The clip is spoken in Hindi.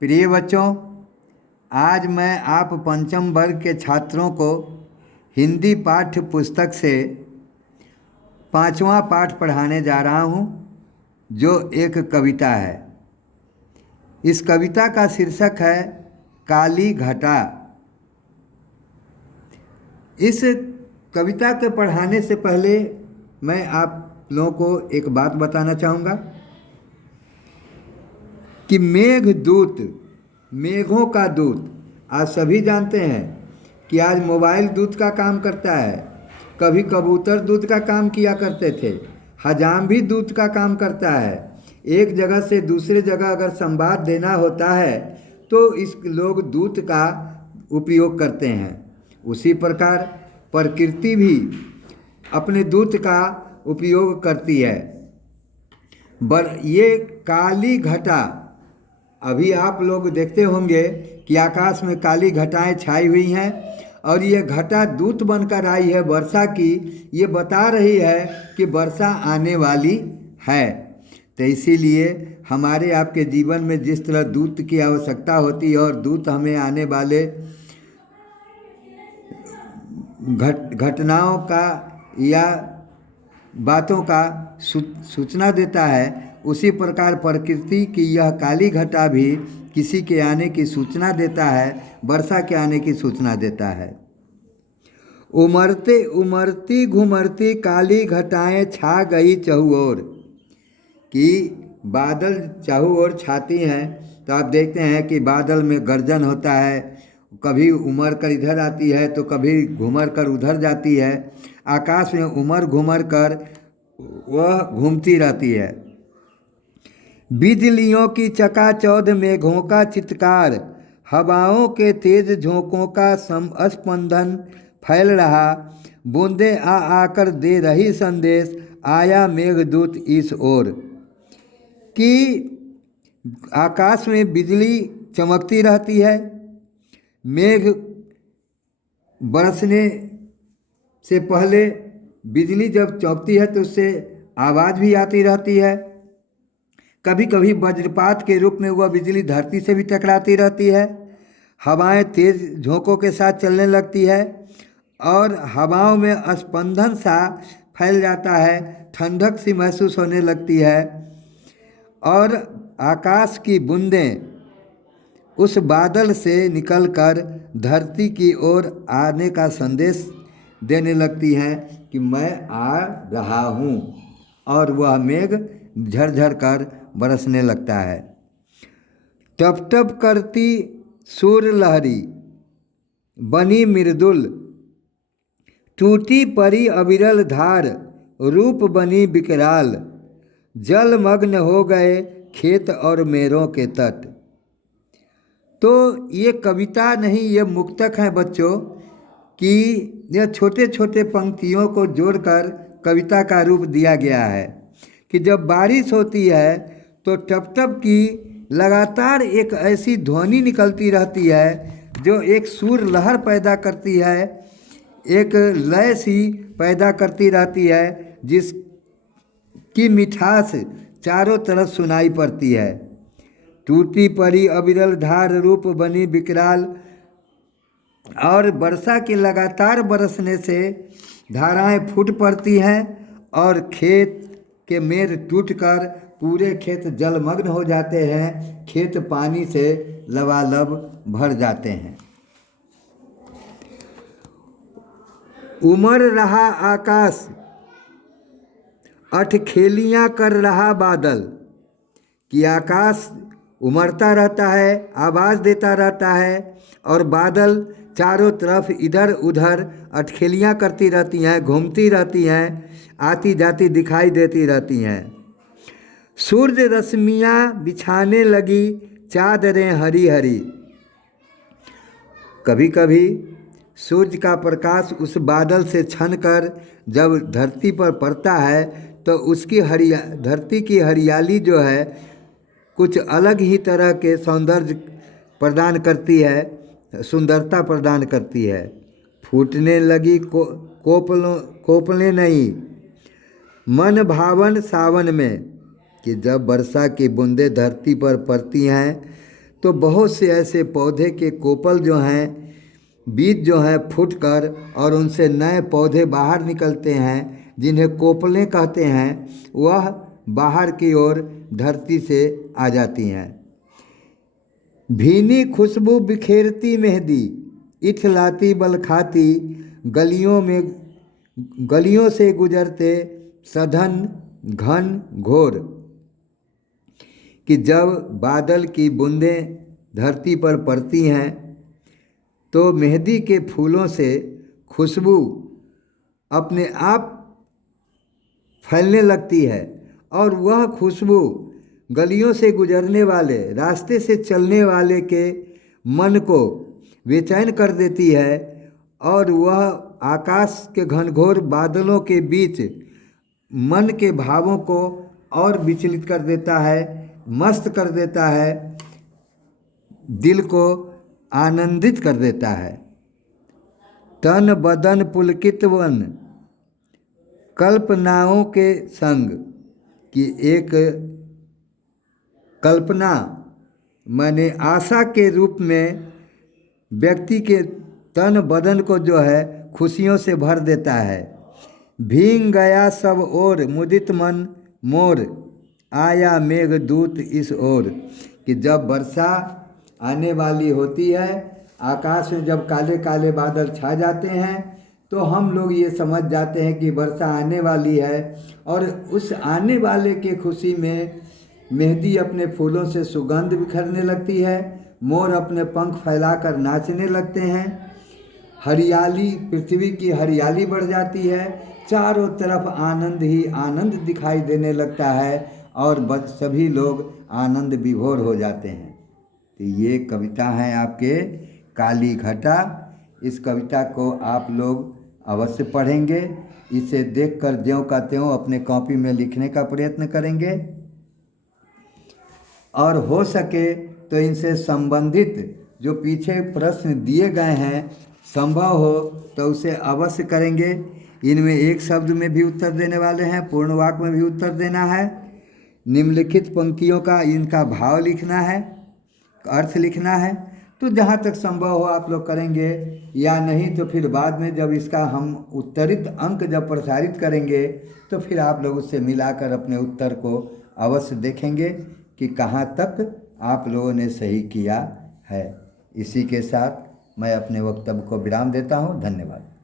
प्रिय बच्चों, आज मैं आप पंचम वर्ग के छात्रों को हिंदी पाठ्य पुस्तक से पांचवा पाठ पढ़ाने जा रहा हूं, जो एक कविता है। इस कविता का शीर्षक है काली घटा। इस कविता के पढ़ाने से पहले मैं आप लोगों को एक बात बताना चाहूँगा कि मेघदूत, मेघों का दूत, आज सभी जानते हैं कि आज मोबाइल दूत का काम करता है। कभी कबूतर दूत का काम किया करते थे, हजाम भी दूत का काम करता है। एक जगह से दूसरे जगह अगर संवाद देना होता है तो इस लोग दूत का उपयोग करते हैं। उसी प्रकार प्रकृति भी अपने दूत का उपयोग करती है। ये काली घटा, अभी आप लोग देखते होंगे कि आकाश में काली घटाएं छाई हुई हैं और ये घटा दूत बनकर आई है वर्षा की। ये बता रही है कि वर्षा आने वाली है। तो इसीलिए हमारे आपके जीवन में जिस तरह दूत की आवश्यकता होती है और दूत हमें आने वाले घटनाओं का या बातों का सूचना देता है, उसी प्रकार प्रकृति की यह काली घटा भी किसी के आने की सूचना देता है, वर्षा के आने की सूचना देता है। उमड़ते उमड़ती घुमरती काली घटाएं छा गई चहुओर, कि बादल चहुओर छाती हैं। तो आप देखते हैं कि बादल में गर्जन होता है, कभी उमड़ कर इधर आती है तो कभी घूमर कर उधर जाती है। आकाश में उमड़ घूमर कर वह घूमती रहती है। बिजलियों की चकाचौंध, मेघों का चित्कार, हवाओं के तेज झोंकों का स्पंदन फैल रहा। बूंदे आ आकर दे रही संदेश, आया मेघदूत इस ओर। कि आकाश में बिजली चमकती रहती है, मेघ बरसने से पहले बिजली जब चमकती है तो उससे आवाज़ भी आती रहती है। कभी कभी वज्रपात के रूप में वह बिजली धरती से भी टकराती रहती है। हवाएं तेज झोंकों के साथ चलने लगती है और हवाओं में स्पंदन सा फैल जाता है, ठंडक सी महसूस होने लगती है और आकाश की बूंदें उस बादल से निकलकर धरती की ओर आने का संदेश देने लगती हैं कि मैं आ रहा हूँ, और वह मेघ झरझर कर बरसने लगता है। टप टप करती सूर लहरी बनी मृदुल, टूटी पड़ी अविरल धार, रूप बनी विकराल। जलमग्न हो गए खेत और मेरों के तट। तो ये कविता नहीं, ये मुक्तक हैं बच्चों, कि यह छोटे छोटे पंक्तियों को जोड़कर कविता का रूप दिया गया है। कि जब बारिश होती है तो टप टप की लगातार एक ऐसी ध्वनि निकलती रहती है जो एक सुर लहर पैदा करती है, एक लय सी पैदा करती रहती है, जिसकी मिठास चारों तरफ सुनाई पड़ती है। टूटी पड़ी अविरल धार, रूप बनी विकराल। और वर्षा के लगातार बरसने से धाराएं फूट पड़ती हैं और खेत के मेड़ टूटकर पूरे खेत जलमग्न हो जाते हैं, खेत पानी से लबालब भर जाते हैं। उमड़ रहा आकाश, अठखेलियाँ कर रहा बादल, कि आकाश उमड़ता रहता है, आवाज़ देता रहता है और बादल चारों तरफ इधर उधर अठखेलियाँ करती रहती हैं, घूमती रहती हैं, आती जाती दिखाई देती रहती हैं। सूर्य रश्मियाँ बिछाने लगी चादरें हरी हरी। कभी कभी सूर्य का प्रकाश उस बादल से छनकर जब धरती पर पड़ता है तो उसकी धरती की हरियाली जो है कुछ अलग ही तरह के सौंदर्य प्रदान करती है, सुंदरता प्रदान करती है। फूटने लगी कोपलें नहीं मन भावन सावन में, कि जब वर्षा की बूंदें धरती पर पड़ती हैं तो बहुत से ऐसे पौधे के कोपल जो हैं, बीज जो हैं फूटकर और उनसे नए पौधे बाहर निकलते हैं, जिन्हें कोपलें कहते हैं, वह बाहर की ओर धरती से आ जाती हैं। भीनी खुशबू बिखेरती मेहंदी, इठलाती बल खाती, गलियों से गुजरते सघन घन घोर। कि जब बादल की बूंदें धरती पर पड़ती हैं तो मेहंदी के फूलों से खुशबू अपने आप फैलने लगती है, और वह खुशबू गलियों से गुजरने वाले, रास्ते से चलने वाले के मन को बेचैन कर देती है, और वह आकाश के घनघोर बादलों के बीच मन के भावों को और विचलित कर देता है, मस्त कर देता है, दिल को आनंदित कर देता है। तन बदन पुलकित वन, कल्पनाओं के संग। कि एक कल्पना माने आशा के रूप में व्यक्ति के तन बदन को जो है खुशियों से भर देता है। भीग गया सब ओर मुदित मन मोर, आया मेघदूत इस ओर। कि जब वर्षा आने वाली होती है, आकाश में जब काले काले बादल छा जाते हैं, तो हम लोग ये समझ जाते हैं कि वर्षा आने वाली है, और उस आने वाले के खुशी में मेहंदी अपने फूलों से सुगंध बिखरने लगती है, मोर अपने पंख फैलाकर नाचने लगते हैं, हरियाली, पृथ्वी की हरियाली बढ़ जाती है, चारों तरफ आनंद ही आनंद दिखाई देने लगता है, और सभी लोग आनंद विभोर हो जाते हैं। तो ये कविता है आपके काली घटा। इस कविता को आप लोग अवश्य पढ़ेंगे, इसे देखकर ज्यों का त्यों अपने कॉपी में लिखने का प्रयत्न करेंगे, और हो सके तो इनसे संबंधित जो पीछे प्रश्न दिए गए हैं, संभव हो तो उसे अवश्य करेंगे। इनमें एक शब्द में भी उत्तर देने वाले हैं, पूर्ण वाक्य में भी उत्तर देना है, निम्नलिखित पंक्तियों का इनका भाव लिखना है, अर्थ लिखना है। तो जहाँ तक संभव हो आप लोग करेंगे, या नहीं तो फिर बाद में जब इसका हम उत्तरित अंक जब प्रसारित करेंगे, तो फिर आप लोग उससे मिलाकर अपने उत्तर को अवश्य देखेंगे कि कहाँ तक आप लोगों ने सही किया है। इसी के साथ मैं अपने वक्तव्य को विराम देता हूँ। धन्यवाद।